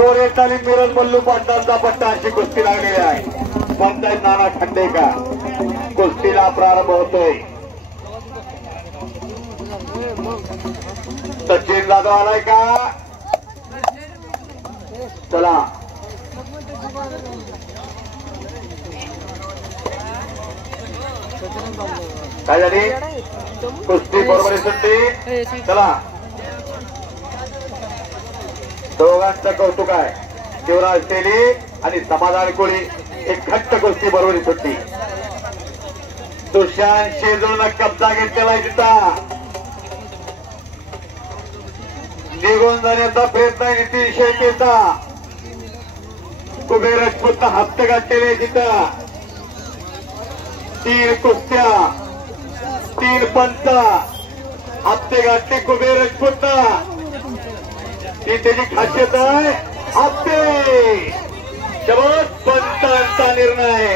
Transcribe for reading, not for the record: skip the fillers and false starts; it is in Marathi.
कोरे तालीम मिरज मल्लू पाटलांचा पट्टा अशी कुस्ती लागलेली आहे. पंचायत नाना खांडेकर कुस्तीला प्रारंभ होतोय. सचिन जाधव आलाय का? चला काय झाली कुस्ती बरोबर सुट्टी. चला दोघांचं कौतुक आहे. शिवराज तेली आणि समाधान कोळी एक घट्ट कुस्ती बरोबर सुट्टी. दुष्यंत शेजून कब्जा घेतलेला आहे. तिथं निघून जाण्याचा प्रयत्न आहे नितीन शेळकेचा. कुबेर राजपूत हप्ते गाठलेले तिथं. 3 कुस्त्या 3 पंच हप्ते गाठले कुबेर राजपूत. ती त्याची खासियत आहे. हप्ते शबद पंचांचा निर्णय.